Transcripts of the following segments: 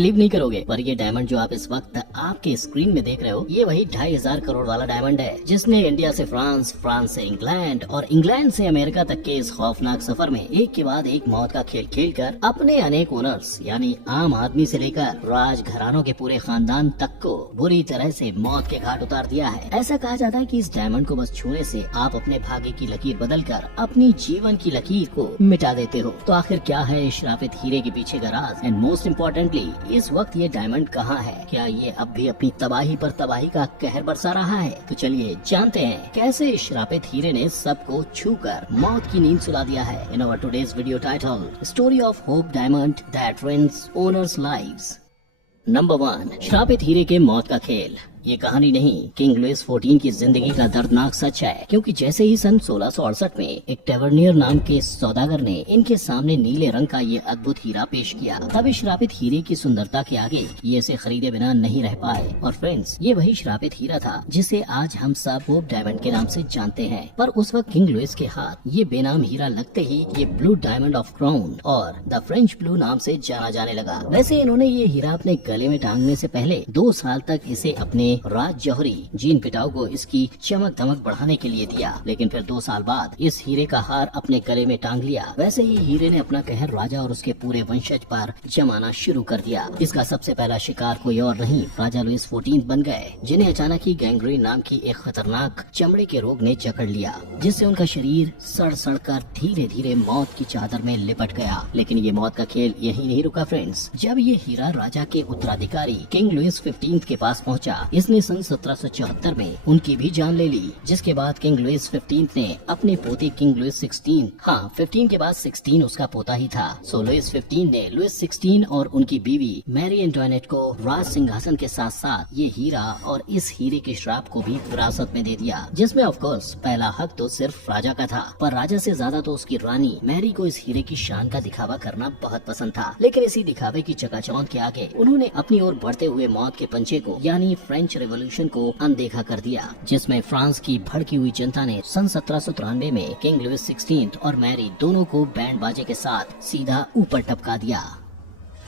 Believe नहीं करोगे, पर ये डायमंड जो आप इस वक्त आपके स्क्रीन में देख रहे हो, ये वही 2500 करोड़ वाला डायमंड है, जिसने इंडिया से फ्रांस, फ्रांस से इंग्लैंड और इंग्लैंड से अमेरिका तक के इस खौफनाक सफर में एक के बाद एक मौत का खेल खेल कर अपने अनेक ओनर्स यानी आम आदमी से लेकर राज घरानों के पूरे खानदान तक को बुरी तरह से मौत के घाट उतार दिया है। ऐसा कहा जाता है कि इस डायमंड को बस छूने से आप अपने भाग्य की लकीर बदलकर अपनी जीवन की लकीर को मिटा देते हो। तो आखिर क्या है इस श्रापित हीरे के पीछे का राज, एंड मोस्ट इम्पोर्टेंटली इस वक्त ये डायमंड कहाँ है? क्या ये अब भी अपनी तबाही पर तबाही का कहर बरसा रहा है? तो चलिए जानते हैं कैसे इस श्रापित हीरे ने सबको छूकर मौत की नींद सुला दिया है। In our today's video title, story of hope diamond that wins owners lives. Number 1, श्रापित हीरे के मौत का खेल। ये कहानी नहीं, किंग लुइस 14 की जिंदगी का दर्दनाक सच है, क्योंकि जैसे ही सन 1668 में एक टेवर्नियर नाम के सौदागर ने इनके सामने नीले रंग का ये अद्भुत हीरा पेश किया, तब इस श्रापित हीरे की सुंदरता के आगे ये इसे खरीदे बिना नहीं रह पाए। और फ्रेंड्स, ये वही श्रापित हीरा था जिसे आज हम सब होप डायमंड के नाम से जानते हैं। पर उस वक्त किंग लुइस के हाथ ये बेनाम हीरा लगते ही ये ब्लू डायमंड ऑफ क्राउन और द फ्रेंच ब्लू नाम से जाना जाने लगा। वैसे इन्होंने ये हीरा अपने गले में टांगने से पहले 2 साल तक इसे अपने राज जौहरी जीन पिटाओ को इसकी चमक दमक बढ़ाने के लिए दिया, लेकिन फिर 2 साल बाद इस हीरे का हार अपने गले में टांग लिया। वैसे ही हीरे ने अपना कहर राजा और उसके पूरे वंशज पर जमाना शुरू कर दिया। इसका सबसे पहला शिकार कोई और नहीं, राजा लुइस 14 बन गए, जिन्हें अचानक ही गैंग्रीन नाम की एक खतरनाक चमड़े के रोग ने जकड़ लिया, जिससे उनका शरीर सड़ सड़ कर धीरे धीरे मौत की चादर में लिपट गया। लेकिन ये मौत का खेल यही नहीं रुका फ्रेंड्स। जब ये हीरा राजा के उत्तराधिकारी किंग लुइस 15 के पास पहुंचा, इसने सन 1774 में उनकी भी जान ले ली, जिसके बाद किंग लुइस 15 ने अपने पोते किंग लुइस 16, हाँ 15 के बाद 16 उसका पोता ही था, सो लुइस 15 ने लुइस 16 और उनकी बीवी मैरी एंटोइनेट को राज सिंहासन के साथ साथ ये हीरा और इस हीरे के श्राप को भी विरासत में दे दिया, जिसमें ऑफ कोर्स पहला हक तो सिर्फ राजा का था, पर राजा से ज्यादा तो उसकी रानी मैरी को इस हीरे की शान का दिखावा करना बहुत पसंद था। लेकिन इसी दिखावे की चकाचौंध के आगे उन्होंने अपनी ओर बढ़ते हुए मौत के पंचे को यानी फ्रेंच रेवोल्यूशन को अनदेखा कर दिया, जिसमें फ्रांस की भड़की हुई जनता ने सन 1793 में किंग लुइस 16 और मैरी दोनों को बैंड बाजे के साथ सीधा ऊपर टपका दिया।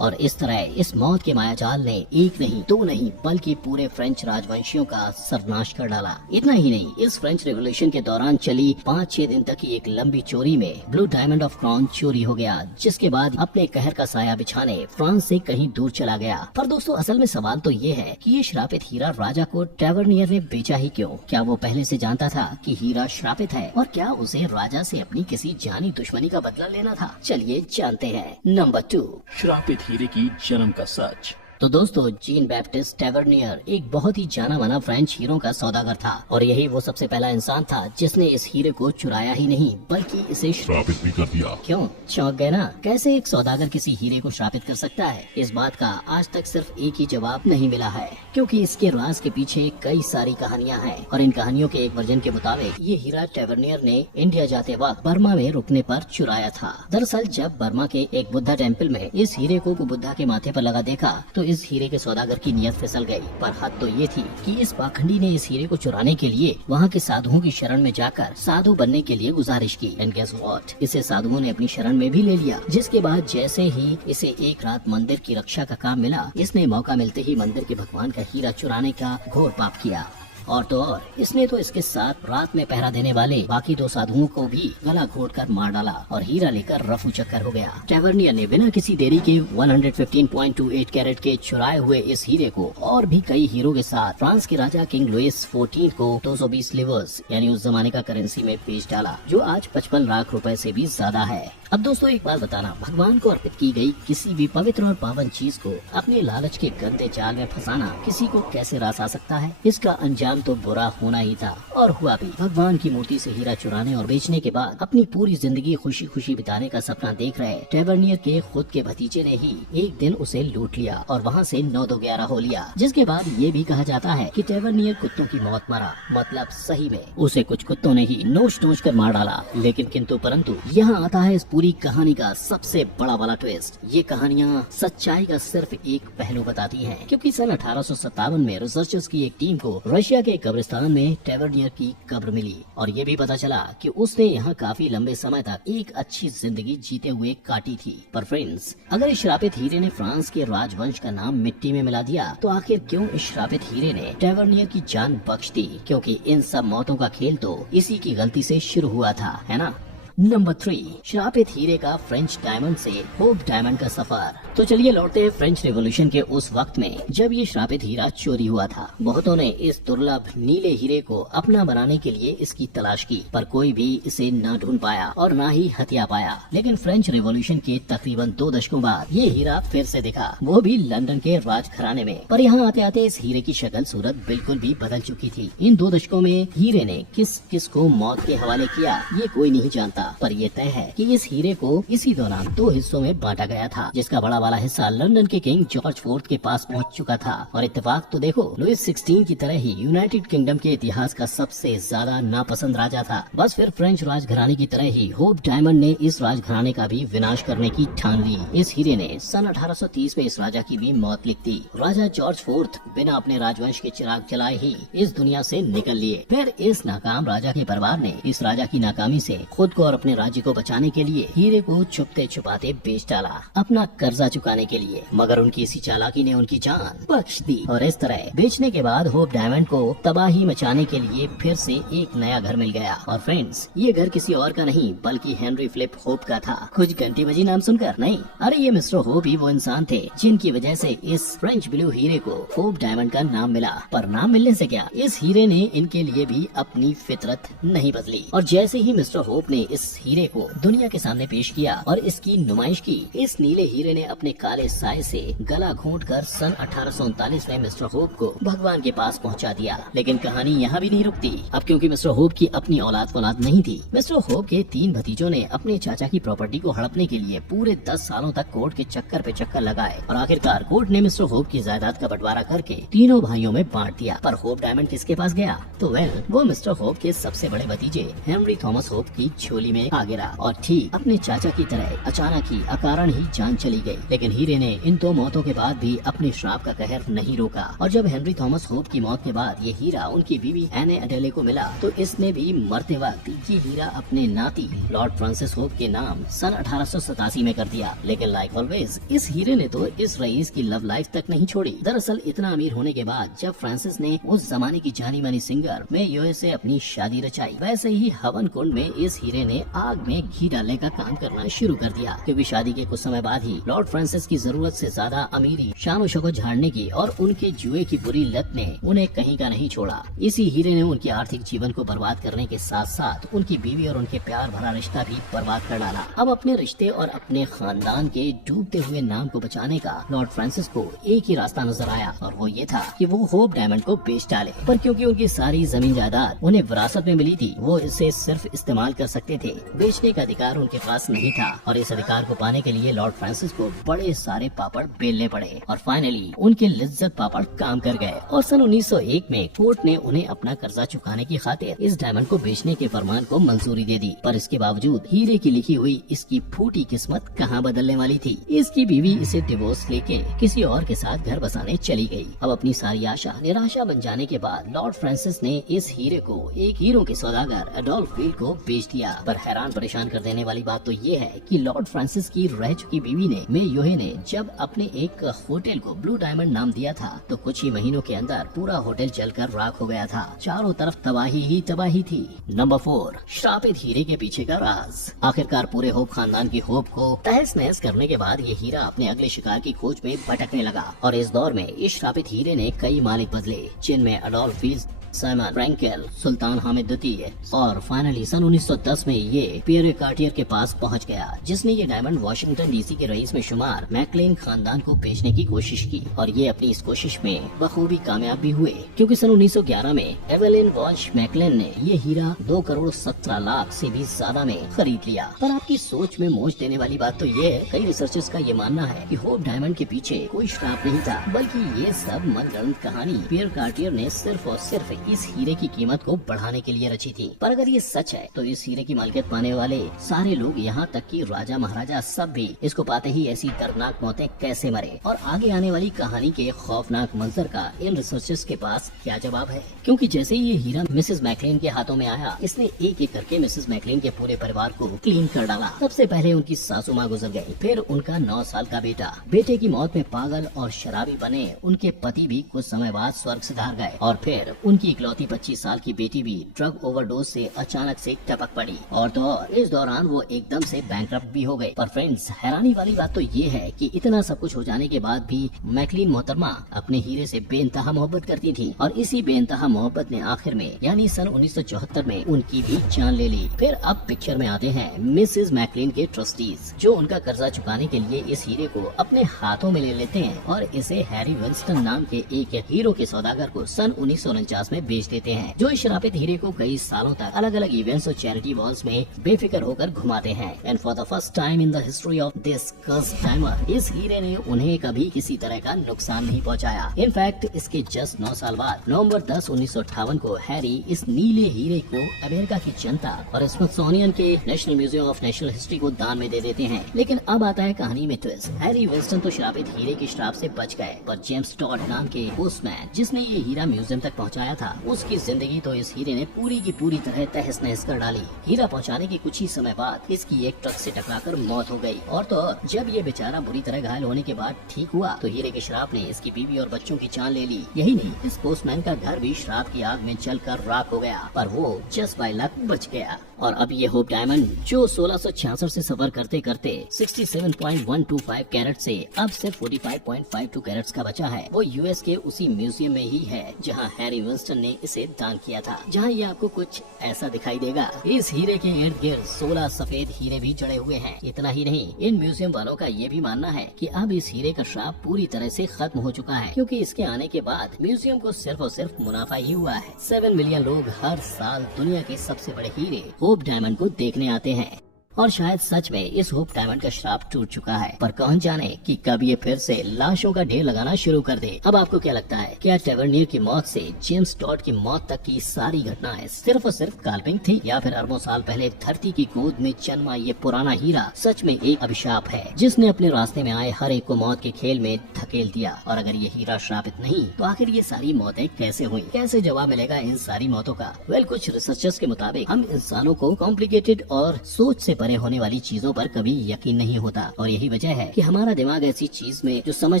और इस तरह इस मौत के मायाजाल ने एक नहीं 2 नहीं बल्कि पूरे फ्रेंच राजवंशियों का सर्वनाश कर डाला। इतना ही नहीं, इस फ्रेंच रेवोल्यूशन के दौरान चली 5-6 दिन तक की एक लंबी चोरी में ब्लू डायमंड ऑफ क्राउन चोरी हो गया, जिसके बाद अपने कहर का साया बिछाने फ्रांस से कहीं दूर चला गया। पर दोस्तों, असल में सवाल तो ये है कि ये श्रापित हीरा राजा को टेवर्नियर ने बेचा ही क्यों? क्या वो पहले से जानता था कि हीरा श्रापित है, और क्या उसे राजा से अपनी किसी जानी दुश्मनी का बदला लेना था? चलिए जानते हैं। नंबर 2, श्रापित हीरे की जन्म का सच। तो दोस्तों, जीन बैप्टिस्ट टेवर्नियर एक बहुत ही जाना माना फ्रेंच हीरों का सौदागर था, और यही वो सबसे पहला इंसान था जिसने इस हीरे को चुराया ही नहीं बल्कि इसे श्रापित भी कर दिया। क्यों? चौंक गए ना? कैसे एक सौदागर किसी हीरे को श्रापित कर सकता है? इस बात का आज तक सिर्फ एक ही जवाब नहीं मिला है, क्योंकि इसके राज के पीछे कई सारी कहानियां हैं। और इन कहानियों के एक वर्जन के मुताबिक ये हीरा टेवर्नियर ने इंडिया जाते वक्त बर्मा में रुकने पर चुराया था। दरअसल जब बर्मा के एक बुद्धा टेम्पल में इस हीरे को बुद्धा के माथे पर लगा देखा तो इस हीरे के सौदागर की नीयत फिसल गई। पर हद तो ये थी कि इस पाखंडी ने इस हीरे को चुराने के लिए वहाँ के साधुओं की शरण में जाकर साधु बनने के लिए गुजारिश की। एंड गेस व्हाट, इसे साधुओं ने अपनी शरण में भी ले लिया। जिसके बाद जैसे ही इसे एक रात मंदिर की रक्षा का काम मिला, इसने मौका मिलते ही मंदिर के भगवान का हीरा चुराने का घोर पाप किया। और तो और इसने तो इसके साथ रात में पहरा देने वाले बाकी 2 साधुओं को भी गला घोट कर मार डाला और हीरा लेकर रफू चक्कर हो गया। टेवर्नियर ने बिना किसी देरी के 115.28 कैरेट के चुराए हुए इस हीरे को और भी कई हीरो के साथ फ्रांस के राजा किंग लुइस 14 को 220 लिवर्स यानी उस जमाने का करेंसी में बेच डाला, जो आज 55 लाख रुपए से भी ज्यादा है। अब दोस्तों, एक बात बताना, भगवान को अर्पित की गई किसी भी पवित्र और पावन चीज को अपने लालच के गंदे जाल में फंसाना किसी को कैसे रास आ सकता है? इसका अंजाम तो बुरा होना ही था, और हुआ भी। भगवान की मूर्ति से हीरा चुराने और बेचने के बाद अपनी पूरी जिंदगी खुशी खुशी बिताने का सपना देख रहे टेवर्नियर के खुद के भतीजे ने ही एक दिन उसे लूट लिया और वहाँ से 9-2-11 हो लिया। जिसके बाद ये भी कहा जाता है कि टेवर्नियर कुत्तों की मौत मरा, मतलब सही में उसे कुछ कुत्तों ने ही नोच नोच कर मार डाला। लेकिन किंतु परंतु यहाँ आता है इस पूरी कहानी का सबसे बड़ा वाला ट्विस्ट। ये कहानियाँ सच्चाई का सिर्फ एक पहलू बताती हैं, क्योंकि सन 1857 में रिसर्चर्स की एक टीम को रशिया के एक कब्रिस्तान में टेवर्नियर की कब्र मिली और ये भी पता चला कि उसने यहाँ काफी लंबे समय तक एक अच्छी जिंदगी जीते हुए काटी थी। पर फ्रेंड्स, अगर इस श्रापित हीरे ने फ्रांस के राजवंश का नाम मिट्टी में मिला दिया तो आखिर क्यों इस श्रापित हीरे ने टेवर्नियर की जान बख्श दी? क्योंकि इन सब मौतों का खेल तो इसी की गलती से शुरू हुआ था, है ना। नंबर 3, श्रापित हीरे का फ्रेंच डायमंड से होप डायमंड का सफर। तो चलिए लौटते हैं फ्रेंच रिवॉल्यूशन के उस वक्त में जब ये श्रापित हीरा चोरी हुआ था। बहुतों ने इस दुर्लभ नीले हीरे को अपना बनाने के लिए इसकी तलाश की, पर कोई भी इसे न ढूंढ पाया और न ही हथिया पाया। लेकिन फ्रेंच रिवॉल्यूशन के तकरीबन 2 दशकों बाद ये हीरा फिर से दिखा, वो भी लंदन के राजघराने में। पर यहाँ आते आते इस हीरे की शक्ल सूरत बिल्कुल भी बदल चुकी थी। इन 2 दशकों में हीरे ने किस किस को मौत के हवाले किया ये कोई नहीं जानता, पर यह तय है कि इस हीरे को इसी दौरान 2 हिस्सों में बांटा गया था, जिसका बड़ा वाला हिस्सा लंदन के किंग जॉर्ज IV के पास पहुंच चुका था। और इत्तेफाक तो देखो, लुइस 16 की तरह ही यूनाइटेड किंगडम के इतिहास का सबसे ज्यादा नापसंद राजा था। बस फिर फ्रेंच राजघराने की तरह ही होप डायमंड ने इस राजघराने का भी विनाश करने की ठान ली। इस हीरे ने सन 1830 में इस राजा की भी मौत लिख दी। राजा जॉर्ज IV बिना अपने राजवंश के चिराग जलाए ही इस दुनिया से निकल लिए। फिर इस नाकाम राजा के परिवार ने इस राजा की नाकामी से खुद को और अपने राज्य को बचाने के लिए हीरे को छुपते छुपाते बेच डाला, अपना कर्जा चुकाने के लिए। मगर उनकी इसी चालाकी ने उनकी जान बख्श दी और इस तरह बेचने के बाद होप डायमंड को तबाही मचाने के लिए फिर से एक नया घर मिल गया। और फ्रेंड्स, ये घर किसी और का नहीं बल्कि हेनरी फिलिप होप का था। कुछ घंटी बजी नाम सुनकर? नहीं, अरे ये मिस्टर होप ही वो इंसान थे जिनकी वजह से इस फ्रेंच ब्लू हीरे को होप डायमंड का नाम मिला। पर नाम मिलने से क्या, इस हीरे ने इनके लिए भी अपनी फितरत नहीं बदली। और जैसे ही मिस्टर होप ने इस हीरे को दुनिया के सामने पेश किया और इसकी नुमाइश की, इस नीले हीरे ने अपने काले साए से गला घोंटकर सन 1839 में मिस्टर होप को भगवान के पास पहुंचा दिया। लेकिन कहानी यहाँ भी नहीं रुकती। अब क्योंकि मिस्टर होप की अपनी औलाद नहीं थी, मिस्टर होप के 3 भतीजों ने अपने चाचा की प्रॉपर्टी को हड़पने के लिए पूरे 10 सालों तक कोर्ट के चक्कर पे चक्कर लगाए और आखिरकार कोर्ट ने मिस्टर होप की जायदाद का बंटवारा करके तीनों भाइयों में बांट दिया। पर होप डायमंड किसके पास गया? तो वो मिस्टर होप के सबसे बड़े भतीजे हेनरी थॉमस होप की झोली में आ गिरा और ठीक अपने चाचा की तरह अचानक ही अकारण ही जान चली गई। लेकिन हीरे ने इन 2 मौतों के बाद भी अपने श्राप का कहर नहीं रोका और जब हेनरी थॉमस होप की मौत के बाद ये हीरा उनकी बीवी एने अडेले को मिला तो इसने भी मरते वक्त ये हीरा अपने नाती लॉर्ड फ्रांसिस होप के नाम सन 1887 में कर दिया। लेकिन लाइक ऑलवेज इस हीरे ने तो इस रईस की लव लाइफ तक नहीं छोड़ी। दरअसल इतना अमीर होने के बाद जब फ्रांसिस ने उस जमाने की जानी मानी सिंगर में यूए से अपनी शादी रचाई, वैसे ही हवन कुंड में इस हीरे ने आग में घी डालने का काम करना शुरू कर दिया। क्योंकि शादी के कुछ समय बाद ही लॉर्ड फ्रांसिस की जरूरत से ज्यादा अमीरी, शान शौकत झाड़ने की और उनके जुए की बुरी लत ने उन्हें कहीं का नहीं छोड़ा। इसी हीरे ने उनके आर्थिक जीवन को बर्बाद करने के साथ साथ उनकी बीवी और उनके प्यार भरा रिश्ता भी बर्बाद कर डाला। अब अपने रिश्ते और अपने खानदान के डूबते हुए नाम को बचाने का लॉर्ड फ्रांसिस को एक ही रास्ता नजर आया और वो ये था कि वो होप डायमंड को बेच डाले। पर क्योंकि उनकी सारी जमीन जायदाद उन्हें विरासत में मिली थी, वो इसे सिर्फ इस्तेमाल कर सकते थे, बेचने का अधिकार उनके पास नहीं था। और इस अधिकार को पाने के लिए लॉर्ड फ्रांसिस को बड़े सारे पापड़ बेलने पड़े और फाइनली उनके लिज्जत पापड़ काम कर गए। और सन 1901 में कोर्ट ने उन्हें अपना कर्जा चुकाने की खातिर इस डायमंड को बेचने के फरमान को मंजूरी दे दी। पर इसके बावजूद हीरे की लिखी हुई इसकी फूटी किस्मत कहाँ बदलने वाली थी। इसकी बीवी इसे डिवोर्स लेके किसी और के साथ घर बसाने चली गई। अब अपनी सारी आशा निराशा बन जाने के बाद लॉर्ड फ्रांसिस ने इस हीरे को एक हीरो के सौदागर एडोल्फ वील को बेच दिया। पर हैरान परेशान कर देने वाली बात तो ये है कि लॉर्ड फ्रांसिस की रह चुकी बीवी ने मे यूए ने जब अपने एक होटल को ब्लू डायमंड नाम दिया था तो कुछ ही महीनों के अंदर पूरा होटल जलकर राख हो गया था। चारों तरफ तबाही ही तबाही थी। नंबर 4, श्रापित हीरे के पीछे का राज। आखिरकार पूरे होप खानदान की होप को तहस नहस करने के बाद ये हीरा अपने अगले शिकार की खोज में भटकने लगा और इस दौर में इस श्रापित हीरे ने कई मालिक बदले, जिनमें एडोल्फ वील, साइमन फ्रैंकल, सुल्तान हामिद द्वितीय और फाइनली सन 1910 में ये पियर कार्टियर के पास पहुंच गया, जिसने ये डायमंड वाशिंगटन डीसी के रईस में शुमार मैकलेन खानदान को बेचने की कोशिश की और ये अपनी इस कोशिश में बखूबी कामयाब भी हुए, क्योंकि सन 1911 में एवेलिन वॉल्श मैकलेन ने ये हीरा 2 करोड़ 17 लाख से भी ज्यादा में खरीद लिया। पर आपकी सोच में मोच देने वाली बात तो ये है, कई रिसर्चर्स का ये मानना है कि होप डायमंड के पीछे कोई श्राप नहीं था, बल्कि ये सब मनगढ़ंत कहानी पियर कार्टियर ने सिर्फ और सिर्फ इस हीरे की कीमत को बढ़ाने के लिए रची थी। पर अगर ये सच है तो इस हीरे की मालिकियत पाने वाले सारे लोग, यहाँ तक कि राजा महाराजा सब भी इसको पाते ही ऐसी दर्दनाक मौतें कैसे मरे, और आगे आने वाली कहानी के खौफनाक मंजर का इन रिसर्चर्स के पास क्या जवाब है। क्योंकि जैसे ही ये हीरा मिसेस मैकलेन के हाथों में आया, इसने एक एक करके मिसेस मैकलेन के पूरे परिवार को क्लीन कर डाला। सबसे पहले उनकी सासू माँ गुजर गई, फिर उनका 9 साल का बेटा। बेटे की मौत में पागल और शराबी बने उनके पति भी कुछ समय बाद स्वर्ग सिधार गए, और फिर उनकी इकलौती 25 साल की बेटी भी ड्रग ओवरडोज से अचानक से टपक पड़ी, और तो और इस दौरान वो एकदम से बैंकरप्ट भी हो गए। पर फ्रेंड्स, हैरानी वाली बात तो ये है कि इतना सब कुछ हो जाने के बाद भी मैकलीन मोहतरमा अपने हीरे से बेइंतहा मोहब्बत करती थी, और इसी बेइंतहा मोहब्बत ने आखिर में यानी सन 1974 में उनकी भी जान ले ली। फिर अब पिक्चर में आते हैं मिसेस मैकलीन के ट्रस्टीज, जो उनका कर्जा चुकाने के लिए इस हीरे को अपने हाथों में ले लेते हैं और इसे हैरी विंस्टन नाम के एक हीरो के सौदागर को सन 1949 में बेच देते हैं, जो इस शराबित हीरे को कई सालों तक अलग अलग इवेंट्स और चैरिटी वॉल्स में बेफिक्र होकर घुमाते हैं। And for the first time in the history of this cursed diamond, इस हीरे ने उन्हें कभी किसी तरह का नुकसान नहीं पहुंचाया। इनफैक्ट इसके जस्ट 9 साल बाद नवंबर 10, 1958 को हैरी इस नीले हीरे को अमेरिका की जनता और स्मिथसोनियन के national museum of national history को दान में दे देते हैं। लेकिन अब आता है कहानी में ट्विस्ट। हैरी विंस्टन तो शराबित हीरे के श्राप से बच गए, पर जेम्स टॉड नाम के पोस्टमैन, जिसने ये हीरा म्यूजियम तक पहुंचाया था, उसकी जिंदगी तो इस हीरे ने पूरी की पूरी तरह तहस नहस कर डाली। हीरा पहुंचाने के कुछ ही समय बाद इसकी एक ट्रक से टकराकर मौत हो गई, और तो और जब ये बेचारा बुरी तरह घायल होने के बाद ठीक हुआ तो हीरे के श्राप ने इसकी बीवी और बच्चों की जान ले ली। यही नहीं, इस पोस्टमैन का घर भी श्राप की आग में जलकर राख हो गया, पर वो जस्ट बाय लक बच गया। और अब ये होप डायमंड, जो 1666 से सफर करते करते 67.125 कैरेट से अब सिर्फ 45.52 कैरेट्स का बचा है, वो यूएस के उसी म्यूजियम में ही है जहां हैरी विंस्टन ने इसे दान किया था, जहां ये आपको कुछ ऐसा दिखाई देगा। इस हीरे के इर्द गिर्द 16 सफेद हीरे भी जड़े हुए हैं। इतना ही नहीं, इन म्यूजियम वालों का ये भी मानना है कि अब इस हीरे का श्राप पूरी तरह से खत्म हो चुका है, क्योंकि इसके आने के बाद म्यूजियम को सिर्फ और सिर्फ मुनाफा ही हुआ है। 7 मिलियन लोग हर साल दुनिया के सबसे बड़े हीरे होप डायमंड को देखने आते हैं, और शायद सच में इस होप डायमंड का श्राप टूट चुका है। पर कौन जाने कि कब ये फिर से लाशों का ढेर लगाना शुरू कर दे। अब आपको क्या लगता है, क्या टेवर्नियर की मौत से जेम्स टॉड की मौत तक की सारी घटनाएं सिर्फ और सिर्फ काल्पनिक थी, या फिर अरबों साल पहले धरती की गोद में जन्मा ये पुराना हीरा सच में एक अभिशाप है, जिसने अपने रास्ते में आए हर एक को मौत के खेल में धकेल दिया। और अगर ये हीरा श्रापित नहीं तो आखिर ये सारी मौतें कैसे हुई, कैसे जवाब मिलेगा इन सारी मौतों का? वेल, कुछ रिसर्चर्स के मुताबिक हम इंसानों को कॉम्प्लिकेटेड और सोच से परे होने वाली चीजों पर कभी यकीन नहीं होता, और यही वजह है कि हमारा दिमाग ऐसी चीज में जो समझ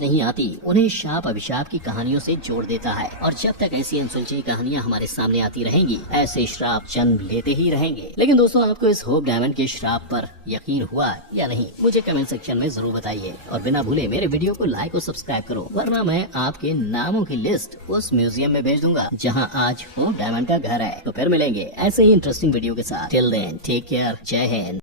नहीं आती उन्हें शाप अभिशाप की कहानियों से जोड़ देता है, और जब तक ऐसी अनसुलझी कहानियां हमारे सामने आती रहेंगी, ऐसे श्राप जन्म लेते ही रहेंगे। लेकिन दोस्तों, आपको इस होप डायमंड के श्राप पर यकीन हुआ या नहीं, मुझे कमेंट सेक्शन में जरूर बताइए, और बिना भूले मेरे वीडियो को लाइक और सब्सक्राइब करो, वरना मैं आपके नामों की लिस्ट उस म्यूजियम में भेज दूंगा जहाँ आज होप डायमंड का घर है। तो फिर मिलेंगे ऐसे ही इंटरेस्टिंग वीडियो के साथ। टिल देन टेक केयर, जय हिंद।